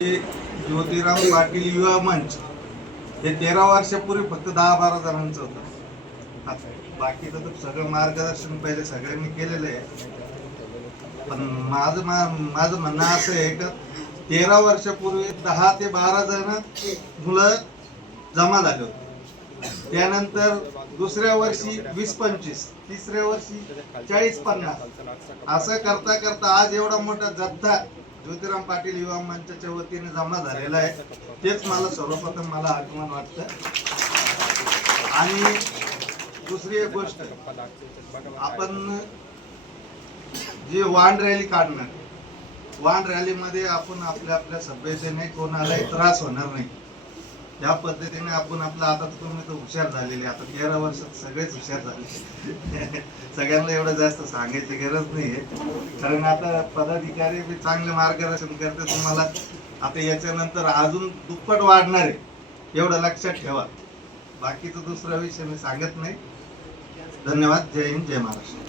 ज्योतिराव पाटील युवा मंच हे 13 वर्षापूर्वी फक्त 10-12 जणांचं होतं. बाकीचं तर सगळं मार्गदर्शन पहिले सगळ्यांनी केलेलं आहे. पण माझं म्हणणं असं आहे की 13 वर्षापूर्वी 10 ते 12 जण मुलं जमा झाले होते. त्यानंतर दुसऱ्या वर्षी 20-25, तिसऱ्या वर्षी 40-50 असं करता करता आज एवढा मोठा जत्था ज्योतिराव पाटील युवा मंचाच्या वतीने जमा झालेला आहे. तेच मला सर्वप्रथम अभिमान वाटतं. आणि दुसरी एक गोष्ट, आपण जी वाहन रॅली काढणार, वाहन रॅलीमध्ये आपण आपल्या सभ्यतेने कोणालाही त्रास होणार नाही या पद्धतीने आपण आता तुम्ही तर हुशार झालेले, आता 13 वर्षात सगळेच हुशार झाले. सगळ्यांना एवढं जास्त सांगायची गरज नाहीये, कारण आता पदाधिकारी बी चांगले मार्गदर्शन करते तुम्हाला. आता याच्यानंतर अजून दुप्पट वाढणार आहे, एवढं लक्षात ठेवा. बाकीचा दुसरा विषय मी सांगत नाही. धन्यवाद. जय हिंद, जय महाराष्ट्र.